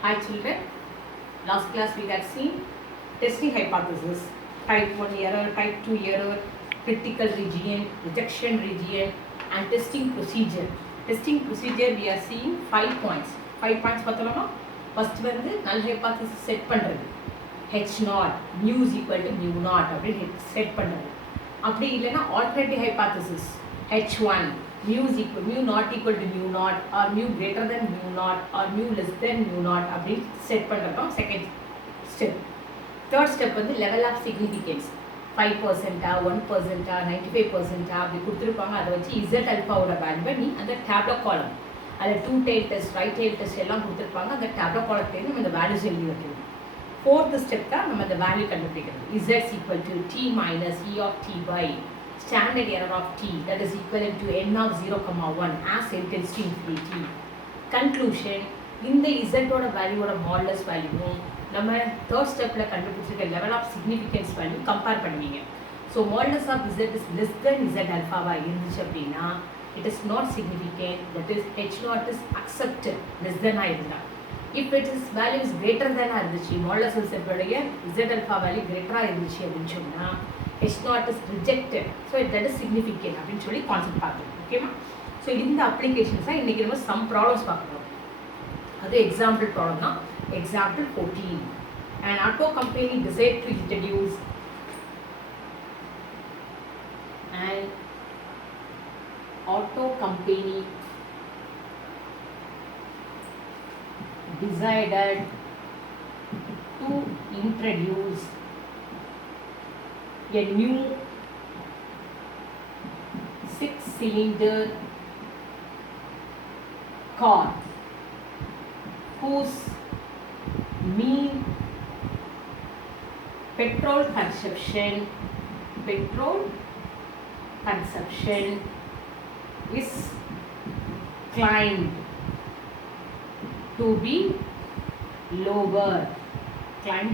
Hi children, last class we had seen testing hypothesis, type 1 error, type 2 error, critical region, rejection region and testing procedure. Testing procedure we are seeing 5 points. 5 points பார்த்தோம்னா first வந்து null hypothesis set பண்ணுறது h naught mu is equal to mu naught அப்படின்னு செட் பண்ணுறது. அப்படி இல்லைன்னா alternative hypothesis h1 mu is equal mu not equal to mu naught or mu greater than mu naught or mu less than mu naught அப்படி செட் பண்ணுறதும் second step. Third step வந்து level of significance 5%, 1%, 95% அப்படி கொடுத்துருப்பாங்க. அதை வச்சு இசட் அல்ஃபாவோட வேல்யூவை நீ அந்த டேப்லோ காலம் அதில் 2 tail test, right tail test எல்லாம் கொடுத்துருப்பாங்க. அந்த டேப்லோ காலத்துலேருந்து நம்ம இந்த வேல்யூஸ் எழுதி வைக்கணும். ஃபோர்த் ஸ்டெப் தான் நம்ம இந்த வேல்யூ கண்டுபிடிக்கிறது. இசட்ஸ் equal to T minus E of T by standard error of t that is equivalent to n of 0,1 as n tends to infinity. Conclusion, இந்த z ஓட வேல்யூவோட மாடுலஸ் வேல்யூவும் நம்ம தேர்ட் ஸ்டெப்பில் கண்டுபிடிச்சிருக்க level of significance value compare பண்ணுவீங்க. So modulus of z is less than z அல்ஃபாவாக இருந்துச்சு அப்படின்னா it is not significant, that is h naught is accepted less தென்னாக இருந்தால். If it is value is greater தேனாக இருந்துச்சு, மாடுலஸ் z-உடைய z alpha value கிரேட்டராக இருந்துச்சு அப்படின்னு சொன்னால் h naught is rejected, so that is significant அப்படின்னு சொல்லி கான்செப்ட் பார்க்கணும். ஓகேவா? ஸோ இந்த அப்ளிகேஷன்ஸாக இன்றைக்கி நம்ம சம் ப்ராப்ளம்ஸ் பார்க்கணும். அது எக்ஸாம்பிள் ப்ராப்ளம் தான். எக்ஸாம்பிள் 14. An auto company decided to introduce an auto company decided to introduce a new 6-cylinder car whose mean petrol consumption is claimed to be lower than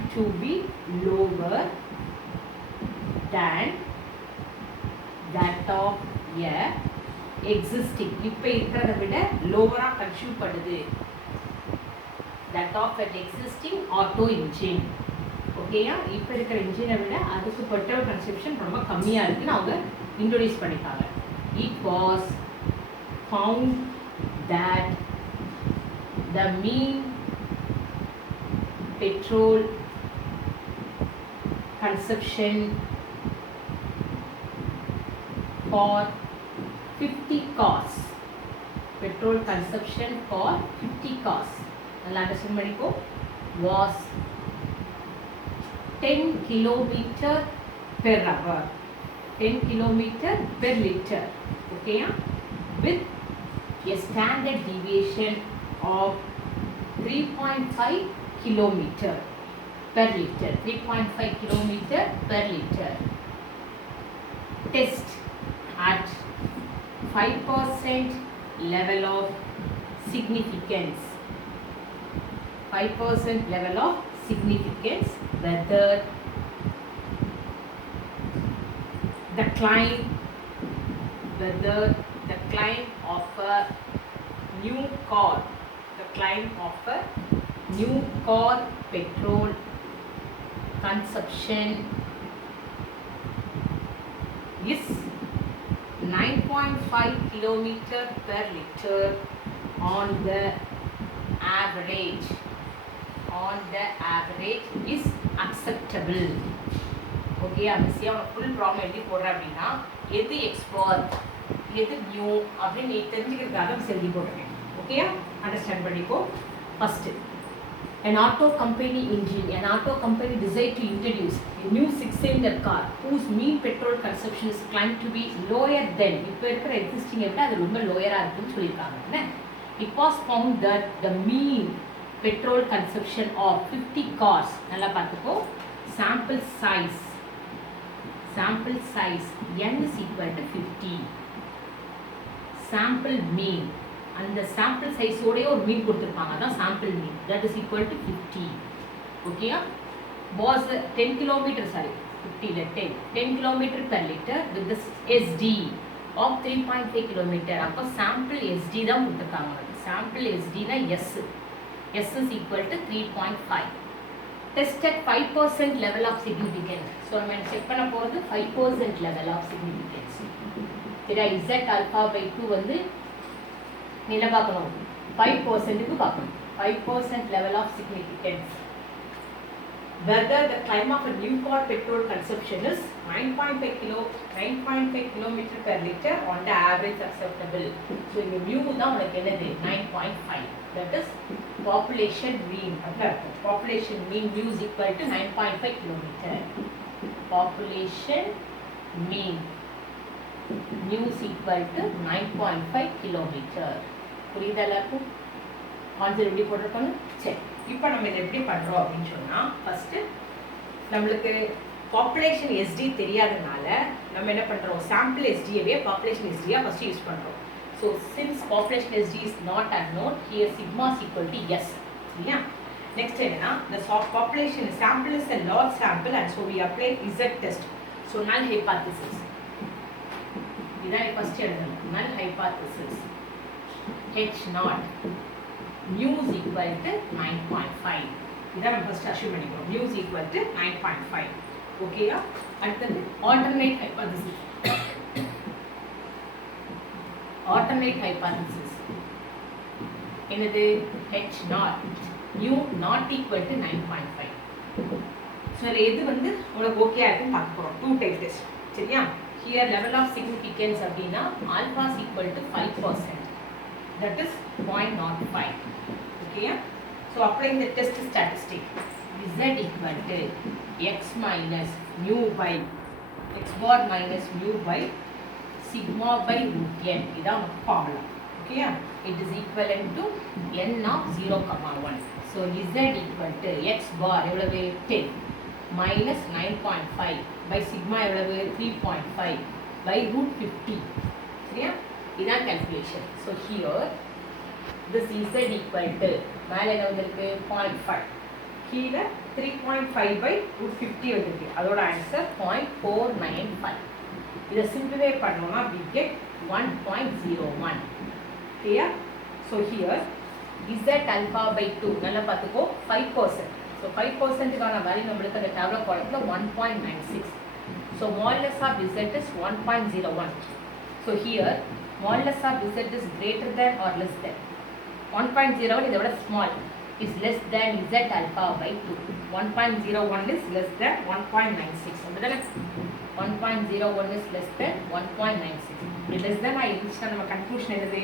that of a existing, இப்போ இருக்கிறத விட லோவரா கன்சியூம் பண்ணுது, that of an existing auto engine. ஓகேயா? இப்போ இருக்கிற இன்ஜினை விட அதுக்கு பெட்ரோல் கன்சம்ஷன் ரொம்ப கம்மியாக இருக்குன்னு அவங்க இன்ட்ரோடியூஸ் பண்ணிட்டாங்க. It was found that the mean petrol consumption for 50 cars, petrol consumption for 50 cars, நல்லா அண்டர்ஸ்டாண்ட் பண்ணிக்கோ, was 10 kilometer per hour, 10 kilometer per liter. Okay, with a standard deviation of 3.5 kilometer per liter, 3.5 kilometer per liter. Test at 5% level of significance, 5% level of significance, whether the claim of a new car, petrol consumption is 9.5 kilometer per liter on the average is acceptable. Okay, மிஸ்ஸியா உனக்கு full problem எப்படி போடுற அப்படின்னா எது எக்ஸ்பர்ட் எது நியூ அப்படின்னு நீ தெரிஞ்சுக்கிறதுக்காக மிஸ் எழுதி போட்டிருக்கேன். ஓகேயா? அண்டர்ஸ்டாண்ட் பண்ணிக்கோ. First, an auto company decided to introduce a new 6-cylinder car whose mean petrol consumption is claimed to be lower than, இப்போ இருக்கிற எக்ஸிஸ்டிங்கை விட அது ரொம்ப லோயராக இருக்குன்னு சொல்லியிருக்காங்க. It was found that the mean petrol consumption of 50 cars, நல்லா பார்த்துக்கோ, sample size n is equal to 50, sample mean அந்த சாம்பிள் சைஸோடைய ஒரு மீன் கொடுத்துருப்பாங்க, அதான் சாம்பிள் மீன், தட் இஸ் ஈக்குவல் டு 50. ஓகேயா? வாஸ் 10 கிலோமீட்டர் 50 இல்லை 10 kilometre per liter with the SD of 3.5 kilometer. அப்போ சாம்பிள் SD தான் கொடுத்துருக்காங்க. சாம்பிள் SD னா S, S is equal to 3.5. Test at 5% level of significance. So நம்ம செக் பண்ண போறது 5% level of significance. சரியா Z alpha by 2 வந்து நீல பார்க்கணும் 5% க்கு பார்க்கணும் 5% level of significance. Whether the climb of a new car petrol consumption is 9.5 kilometer per liter on the average acceptable. So இந்த mu தான் உங்களுக்கு என்னது 9.5. That is population mean. Population mean mu is equal to 9.5 kilometer. Population mean mu is equal to 9.5 kilometer. புரியுதா எல்லாருக்கும்? கான்செப்ட் எப்படி போட்டிருக்கோன்னு சரி. இப்போ நம்ம இதை எப்படி பண்ணுறோம் அப்படின்னு சொன்னால் ஃபஸ்ட்டு நம்மளுக்கு பாப்புலேஷன் எஸ்டி தெரியாதனால நம்ம என்ன பண்ணுறோம் சாம்பிள் எஸ்டியவே பாப்புலேஷன் எஸ்டியாக ஃபஸ்ட்டு யூஸ் பண்ணுறோம். So since population SD is not unknown here sigma is equal to S. சரியா? நெக்ஸ்ட் என்னன்னா the population sample is a large sample and so we apply Z test. So null hypothesis. இதான் ஃபர்ஸ்ட் எழுதணும். null hypothesis H naught mu is equal to 9.5. இதான் நம்ம first assume பண்ணிக்கிறோம். mu is equal to 9.5. ஓகேயா? அடுத்தது alternate hypothesis. alternate hypothesis என்னது H naught mu not equal to 9.5. ஸோ எது வந்து உங்களுக்கு ஓகே ஆகுதுன்னு பார்க்க போகிறோம். 2 டைப் டெஸ்ட். சரியா? ஹியர் லெவல் ஆஃப் சிக்னிஃபிகன்ஸ் அப்படின்னா alpha is equal to 5%. That is 0.05. ஓகேயா? So applying the test statistic Z equal to x minus mu by x bar minus mu by sigma by root n. இதான் ஃபார்முலா. ஓகேயா? It is equivalent to n of 0,1. So Z equal to x bar எவ்வளவு 10 minus 9.5 by sigma எவ்வளவு 3.5 by root 50. சரியா? இதான் calculation. So here this Z equal to மேலே என்ன வந்திருக்கு 0.5 கீழே 3.5 by root 50 வந்திருக்கு. அதோட ஆன்சர் 0.495. இதை சிம்பிளிஃபை பண்ணோம்னா we get 1.01. clear? So here Z alpha by 2 நல்லா பார்த்துக்கோ 5%. So 5% கான வேல்யூ நம்மளுக்கு அந்த டேபிள் காலத்துல 1.96. So modulus of Z is 1.01. So here modulus of Z is greater than or less than 1.01 இதை விட small is less than Z alpha by 2. 1.01 is less than 1.96. அப்படிதானே 1.01 is less than 1.96. இது less than ஆயிடுச்சுன்னா நம்ம கன்க்ளூஷன் என்னது?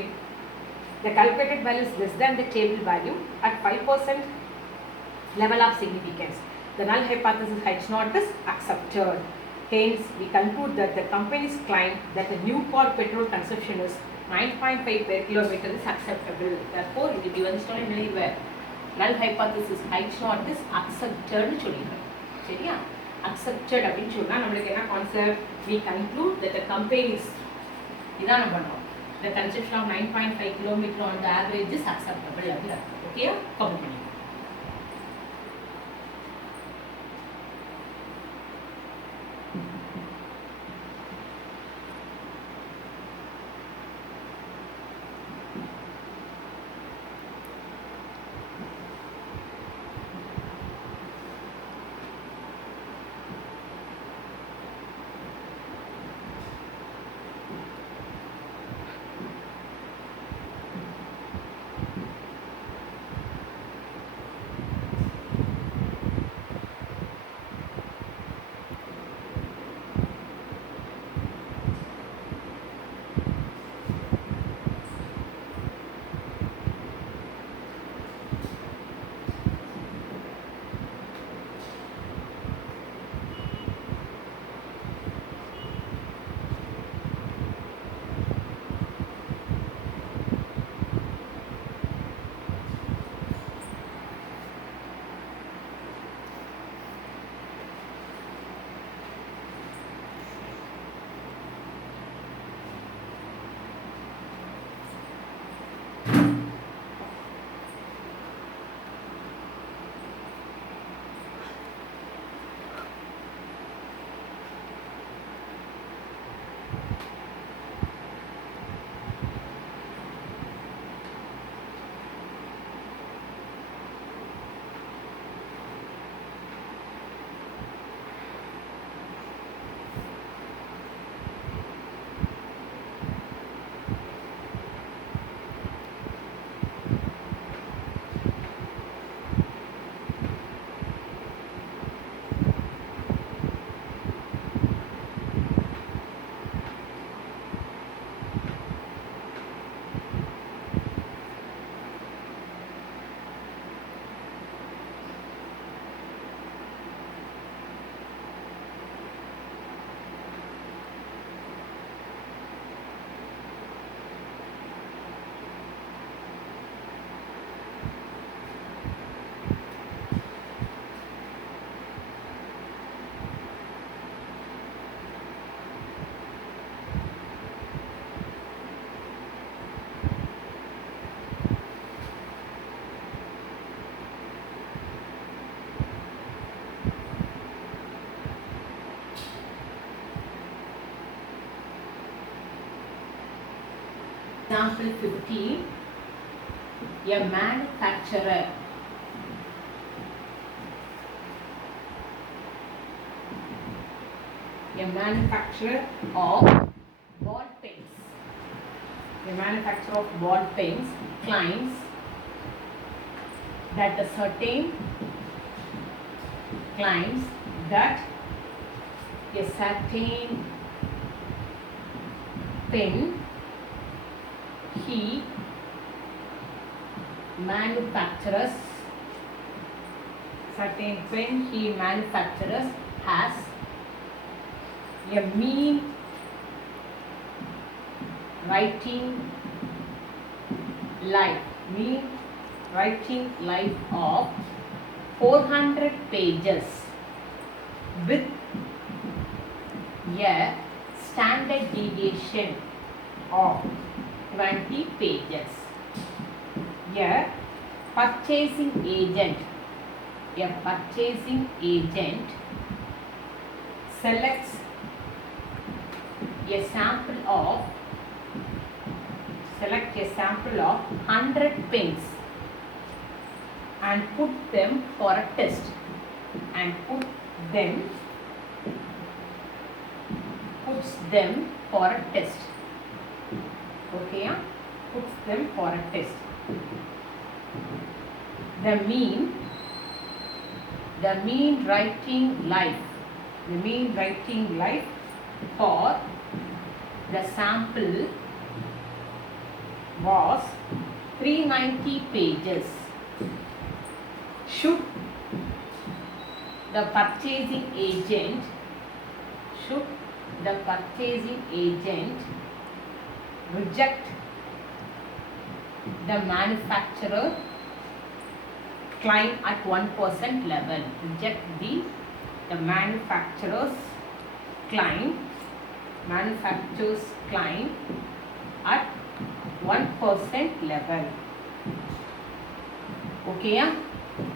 The calculated value is less than the table value at 5% level of significance. The null hypothesis H naught is accepted. Hence, we conclude that the company's claim that the new car petrol consumption is 9.5 per kilometer is acceptable. Therefore, it will be one stone in where null hypothesis H naught is accepted. சரியா? Accepted அப்படின்னு சொன்னா நம்மளுக்கு என்ன concept? We conclude that the company is இதான் நம்ம பண்ணோம். The consumption of 9.5 km on the average is acceptable. Okay, comment. Example 15. A manufacturer of ball pens. A manufacturer of ball pens claims that a certain pen he manufactures has a mean writing life of 400 pages with a standard deviation of 20 pages. A purchasing agent selects a sample of 100 pens and puts them for a test. Okay, puts them for a test. The mean writing life for the sample was 390 pages. Should the purchasing agent reject the manufacturer claim at 1% level? Reject the manufacturer's claim at 1% level. Okay,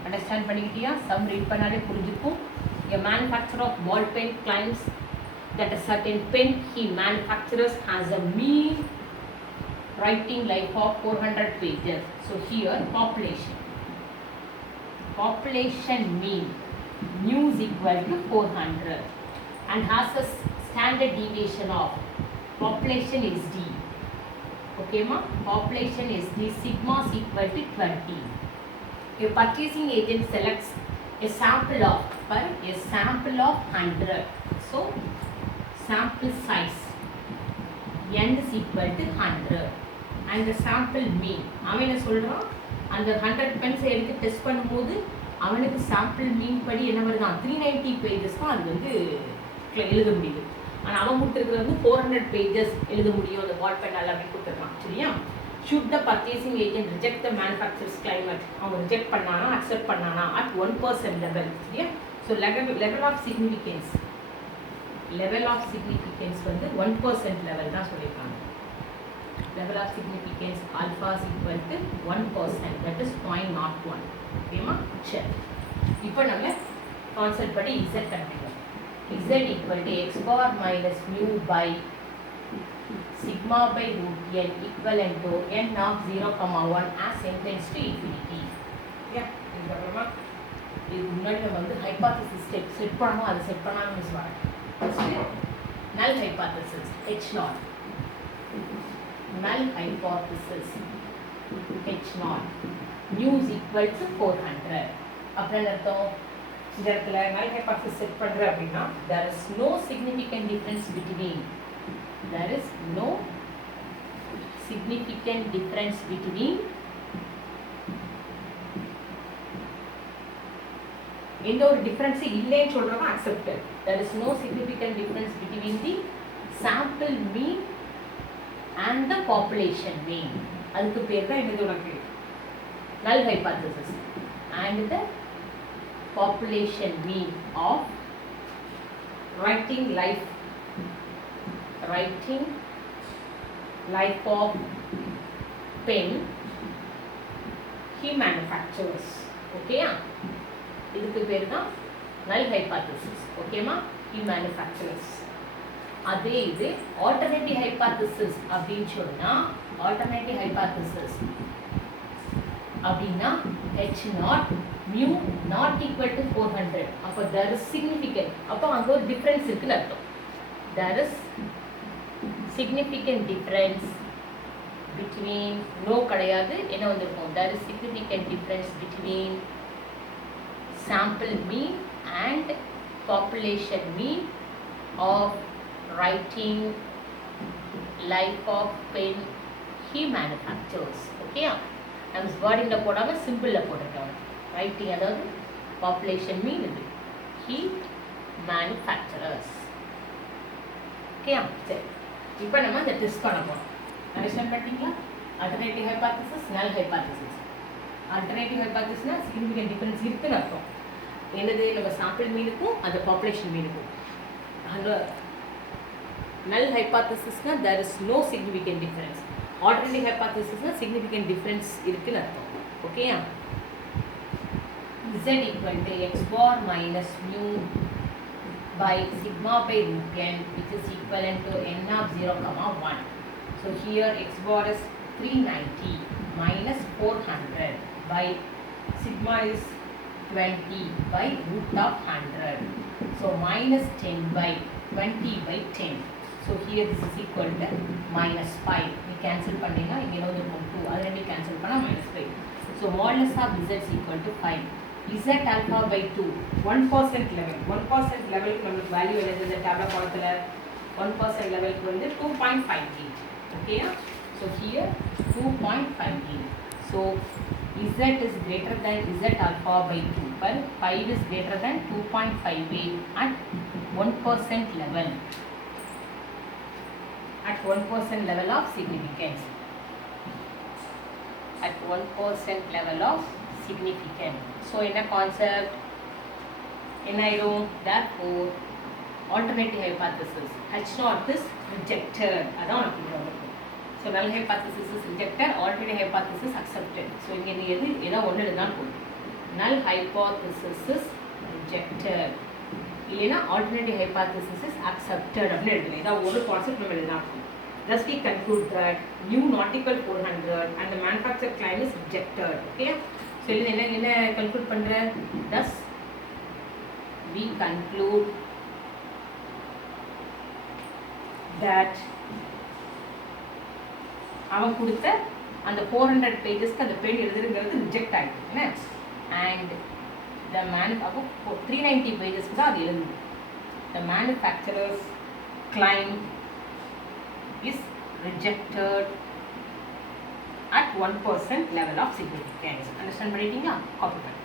understand பண்ணிக்கிட்டியா? Sum read பண்ணாலே புரிஞ்சுக்கும். A manufacturer of ball pen claims that a certain pen he manufactures has a mean writing life of 400 pages. So here population mean mu is equal to 400 and has a standard deviation of population is d. Okay ma, population is d, sigma is equal to 20. A purchasing agent selects a sample of 100. So sample size n is equal to 100 and the sample mean அவன் என்ன சொல்றான், அந்த 100 பென்ஸை எடுத்து டெஸ்ட் பண்ணும்போது அவனுக்கு சாம்பிள் மீன் படி என்ன வருதான் 390 பேஜஸ் தான் அது வந்து எழுத முடியுது. ஆனால் அவன் கொடுத்துருக்கிறது வந்து 400 பேஜஸ் எழுத முடியும் அந்த பால் பென்னால் அப்படின்னு கொடுத்துருக்கான். சரியா? should the purchasing agent reject the manufacturer's claim at, அவன் ரிஜெக்ட் பண்ணானா அக்செப்ட் பண்ணானா at 1% level. சரியா? ஸோ level of significance வந்து 1% level தான் சொல்லியிருக்காங்க. level of significance alpha is equal to 1%, that is 0.01. ஓகேமா? சரி, இப்போ நம்ம கான்செப்ட் படி z கண்டுபிடிக்கலாம். z equal to x bar minus mu by sigma by root n equivalent to n of 0,1 as n tends to infinity. Yeah, இதுக்கப்புறமா இதுக்கு முன்னாடி நம்ம வந்து ஹைபாத்தசிஸ் செட் பண்ணணும், அதை செட் பண்ணாமல் மிஸ் வரேன். ஃபஸ்ட்டு நல் hypothesis h0, null hypothesis h0 mu is equal to 400. அப்புறம் என்ன அர்த்தம்? இந்த இடத்துல null hypothesis செட் பண்ற அப்படின்னா there is no significant difference between எந்த ஒரு டிஃபரன்ஸ் இல்லைன்னு சொல்றவங்க accepted. There is no significant difference between the sample mean and the population mean. அதுக்கு பேர் தான் என்னது உனக்கு null hypothesis and the population mean of writing life of pen he manufactures. ஓகேயா? இதுக்கு பேர் தான் null hypothesis. ஓகேமா? he manufactures. அதே இது ஆல்டர்னேட்டிவ் ஹைபாத்தசிஸ் அப்படின்னு சொன்னால் ஆல்டர்னேட்டிவ் ஹைபாத்தசிஸ் அப்படின்னா H naught mu not equal to 400. அப்போ தேர் இஸ் சிக்னிஃபிகண்ட். அப்போ அங்கே ஒரு டிஃப்ரென்ஸ் இருக்குன்னு அர்த்தம். There is significant difference between no கிடையாது என்ன வந்திருக்கும். There is significant difference between sample mean and population mean of writing life of pen he manufactures. Okay, I'm wording la podama simple la potutom writing adhaadu population mean idu he manufacturers. Okay, சரி இப்போ நம்ம இந்த டெஸ்ட் பண்ண போறோம். அண்டர்ஸ்டாண்ட் பண்ணிட்டீங்களா? Alternative hypothesis, நல் hypothesis. Alternative ஹைபாத்தசிஸ்னா significant difference இருக்குன்னு அர்த்தம். என்னது நம்ம சாம்பிள் மீனுக்கும் அந்த பாப்புலேஷன் மீனுக்கும். அந்த null hypothesis na there is no significant difference. Alternative hypothesis na significant difference irukku artham. Okay ya, z equal to x bar minus mu by sigma by root n which is equivalent to n of 0 comma 1. So here x bar is 390 minus 400 by sigma is 20 by root of 100. So minus 10 by 20 by 10. So here this is equal to minus 5. We cancel பண்ணீங்கன்னா இங்கே வந்து 2 அது ரெண்டு cancel பண்ணா minus 5. So modulus of z is equal to 5. Z alpha by 2 1% level. 1% level நமக்கு வேல்யூ என்னது இந்த டேப்ல காலத்துல 1% லெவலுக்கு வந்து 2.58. Okay? So here 2.58. So z is greater than z alpha by 2 but 5 is greater than 2.58 at 1% level. At 1% level of significance. At 1% level of significance. So in a concept, in I know therefore alternative hypothesis H naught is rejected. So null hypothesis is rejected, alternative hypothesis accepted. So இங்க நீ எதா ஒன்னு எழுதினா போதும். Null hypothesis is rejected. இல்லைனா alternative hypothesis is accepted அப்படின்னு எழுதலாம். இதான் ஒரு கான்செப்ட் நம்ம எழுதலாம். Thus we conclude that mu not equal 400 and the manufacturer claim is rejected. Okay? So என்ன conclude பண்ற? Thus we conclude that அவன் கொடுத்த அந்த 400 பேஜஸ்க்கு அந்த பென் எழுதுறதுங்கிறது ரிஜெக்ட் ஆயிடுச்சு. And the அப்போ 390 பேஜஸ்க்கு தான் அது எழுதுது. The manufacturer's claim is rejected at 1% level of significance. Understand பண்ணிட்டீங்களா? Copy பண்ணு.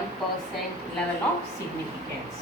1% level of significance.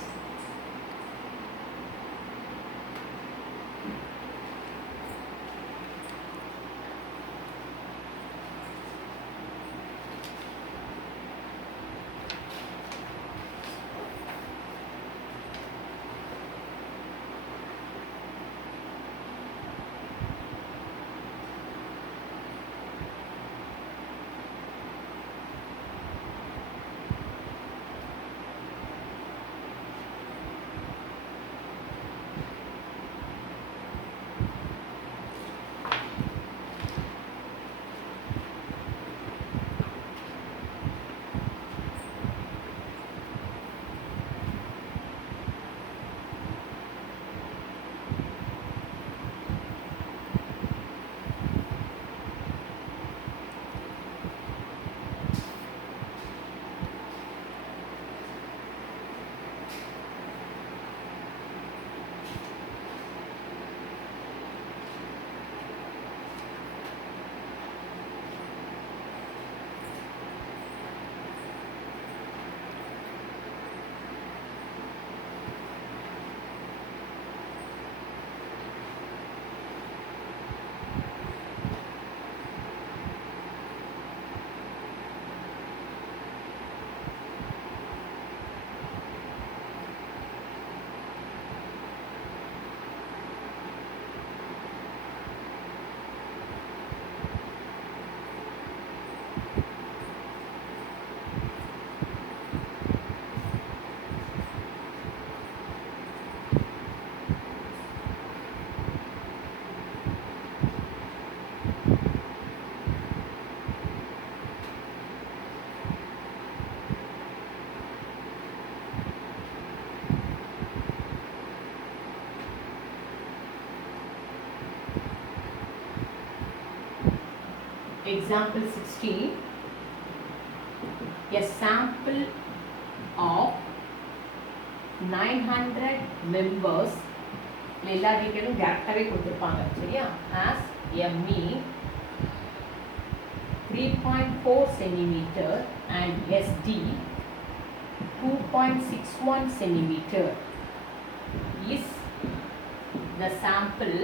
Example 16. A sample of 900 members எல்லா டீட்டெயிலும் டேரக்டாகவே கொடுத்துருப்பாங்க சரியா as a mean 3.4 centimeter and SD 2.61 centimeter is the sample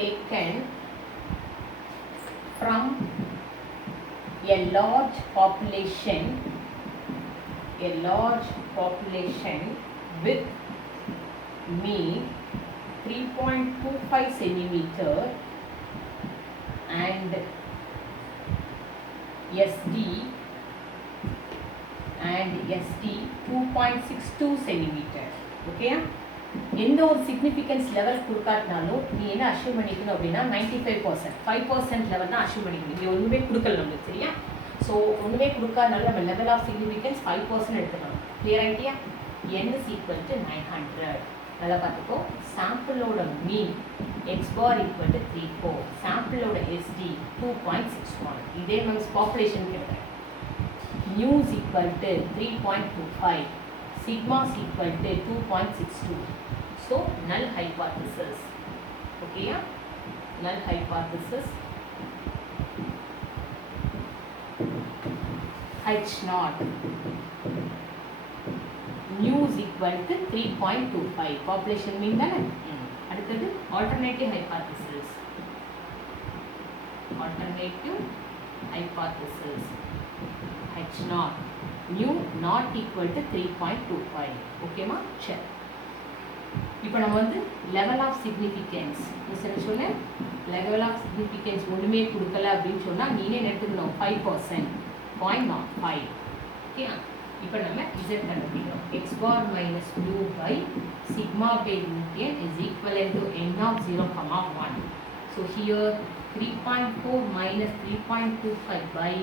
taken from a large population with mean 3.25 centimeter and SD 2.62 centimeter. Okay? எந்த ஒரு significance level கொடுக்காட்டினாலும் நீ என்ன அஷ்யூம் பண்ணிக்கணும் அப்படின்னா 95%, 5% லெவல் தான் அஷ்யூம் பண்ணிக்கணும். இங்கே ஒன்றுமே கொடுக்கல நம்மளுக்கு சரியா. ஸோ ஒன்றுமே கொடுக்காதனால நம்ம லெவல் ஆஃப் சிக்னிஃபிகன்ஸ் 5% எடுத்துக்கணும். கிளியர் ஆகிட்டியா? n is equal to 900. நல்லா பார்த்துக்கோ. சாம்பிளோட mean X bar equal to 34, சாம்பிளோட SD 2.61. இதே மாதிரி பாப்புலேஷன் கேட்குறேன். Mu is equal to 3.25, sigma is equal to 2.62. So null hypothesis. Okay, yeah? Null hypothesis H naught mu is equal to 3.25. Population mean தானே. அடுத்தது alternative hypothesis. H naught mu not equal to 3.25. Okay ma? சரி. இப்போ நம்ம வந்து level of significance என்ன சொல்ல, level of significance ஒன்றுமே கொடுக்கல அப்படின்னு சொன்னால் நீனே எடுத்துக்கணும் 5%, 0.05. ஓகே, இப்போ நம்ம இசட் கண்டுபிடிக்கிறோம். எக்ஸ் பார் மைனஸ் ப்ளூ by sigma by root n is equivalent to n of 0,1. So here 3.4 minus 3.25 by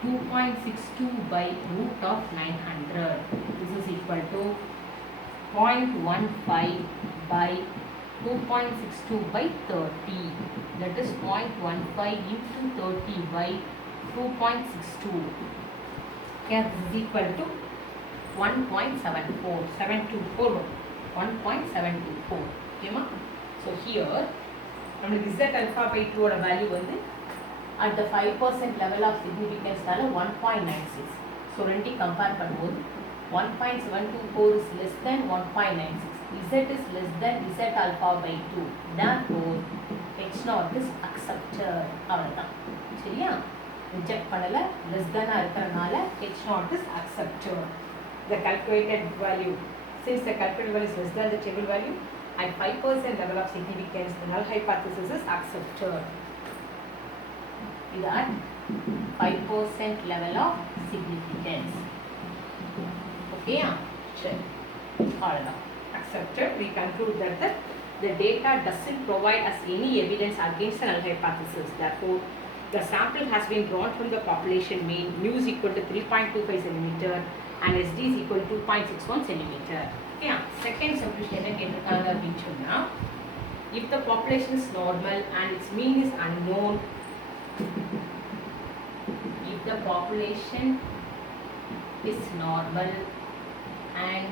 2.62 by root of 900. This is equal to 0.15 by 2.62 by 30. That is 0.15 into 30 by 2.62. Here this is equal to 1.74. 1.724. Okay ma? So here நம்மளுக்கு z alpha by 2 ஓட வேல்யூ வந்து at the 5% level of significance நால 1.96. So ரெண்டி கம்பேர் பண்ணும்போது 1.724 is less than 1.96. Z is less than Z alpha by 2. Therefore H naught is accepted. அவ்வளவுதான் சரியா. ரிஜெக்ட் பண்ணல, less than இருக்கிறனால H naught is accepted. The calculated value, since the calculated value is less than the table value, at 5% level of significance, the null hypothesis is accepted. Is at 5% level of significance. Okay, sure. All right. Accepted. We conclude that the data doesn't provide us any evidence against the null hypothesis. Therefore, the sample has been drawn from the population mean. Mu is equal to 3.25 centimeter and SD is equal to 2.61 centimeter. Okay, second solution is if the population is normal and its mean is unknown, if the population is normal and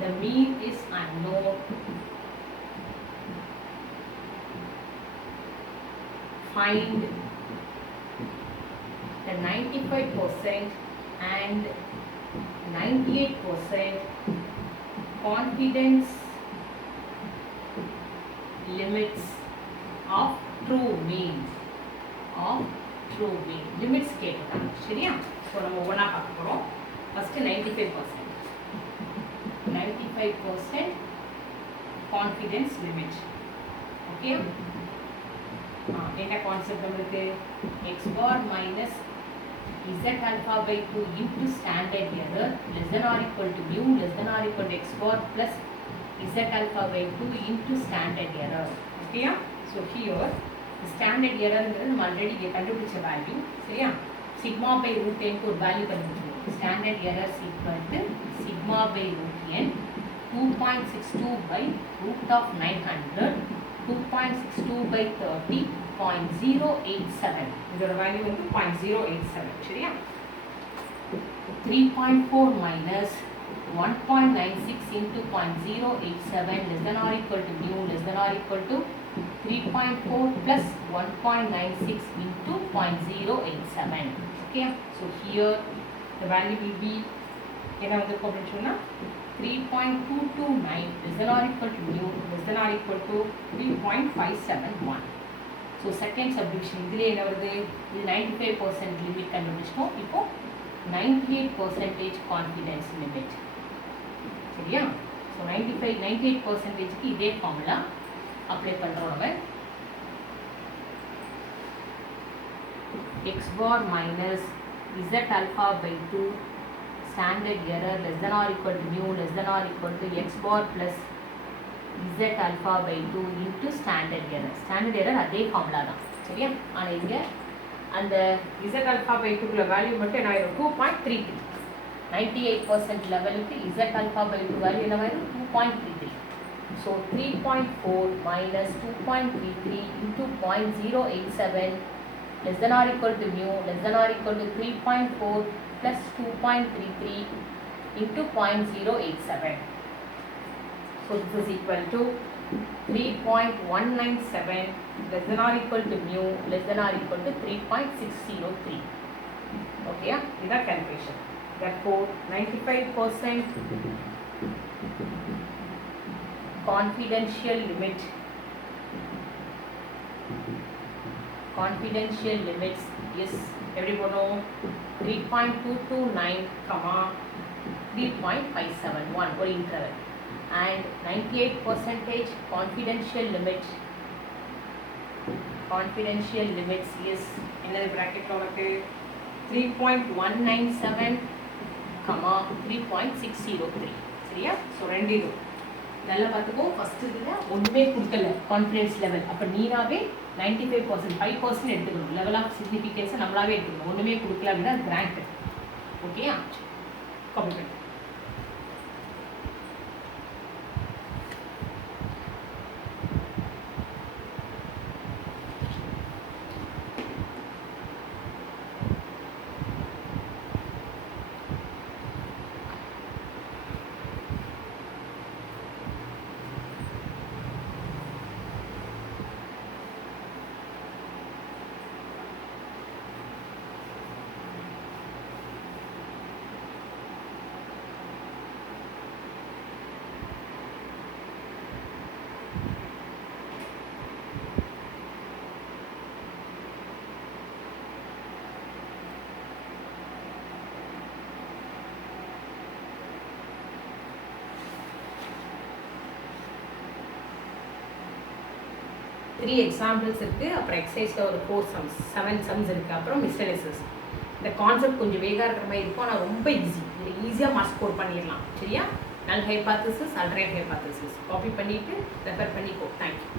the mean is unknown, find the 95% and 98% confidence limits of true mean. limits கேட்குறாங்க சரியா. ஸோ நம்ம ஒவ்வொன்றா பார்க்க போகிறோம். First 95% confidence limit. Okay, என்ன concept நம்மளுக்கு X bar minus Z alpha by 2 into standard error less than or equal to mu less than or equal to x bar plus Z alpha by 2 into standard error. Okay, so here the standard error is already கண்டுபிடிச்ச வேல்யூ சரியா. sigma by root n க்கு ஒரு வேல்யூ கண்டுபிடிச்சோம். standard error is equal to sigma by root n 2.62 by root of 900 2.62 by 30 0.087 இதோட வேல்யூ வந்து 0.087 சரியா 3.4 minus 1.96 into 0.087 less than or equal to mu less than or equal to 3.4 plus 1.96 into 0.087 okay so here the value will be என்ன வந்திருக்கும் அப்படின்னு சொன்னா 3.229 less than or equal to mu less than or equal to 3.571 so second subdivision இதிலே என்ன வருது இது 95% லிமிட் கண்டுபிடிச்சோம் இப்போ 98% கான்ஃபிடன்ஸ் லிமிட் சரியா ஸோ 98%க்கு இதே ஃபார்முலா அப்ளை பண்ணுறோம் நம்ம x bar minus z alpha by 2 standard error less than or equal to mu less than or equal to x bar plus z alpha by 2 into standard error அதே ஃபார்முலா தான் சரியா ஆனால் இங்கே அந்த z alpha by 2 குள்ள வேல்யூ மட்டும் என்ன ஆயிரும் 2.33 98% லெவலுக்கு z alpha by 2 வேல்யூ என்ன ஆயிரும் 2.33 so 3.4 minus 2.33 into 0.087 less than or equal to mu less than or equal to 3.4 plus 2.33 into 0.087 so this is equal to 3.197 less than or equal to mu less than or equal to 3.603 okay this is calculation therefore 95% confidential limits is everybody know 3.229 comma 3.571 or interval and 98% confidential limits is another bracket நமக்கு 3.197 comma 3.603 சரியா ஸோ ரெண்டு இது நல்லா பார்த்துக்கோ ஃபர்ஸ்ட் இதில் ஒன்றுமே கொடுக்கல confidence level அப்போ நீராவே 95% 5% எடுத்துக்கணும் லெவல் ஆஃப் சிக்னிஃபிகன்ஸை நம்மளாவே எடுத்துக்கணும் ஒன்றுமே கொடுக்கல அப்படின்னா கிராண்ட் ஓகேயா காப்பி பண்ணி த்ரீ எக்ஸாம்பிள்ஸ் இருக்குது அப்புறம் எக்ஸசைஸில் ஒரு 4 sums 7 sums இருக்குது அப்புறம் மிஸ்டலிசஸ் இந்த கான்செப்ட் கொஞ்சம் வேகாக இருக்கிற மாதிரி இருக்கும் ஆனால் ரொம்ப ஈஸி இதில் ஈஸியாக மார்க் ஸ்கோர் பண்ணிடலாம் சரியா நல் ஹைபாத்தசிஸ் அல்டர்னேட் ஹைபாத்தசிஸ் காப்பி பண்ணிவிட்டு ரெஃபர் பண்ணிக்கோ தேங்க்யூ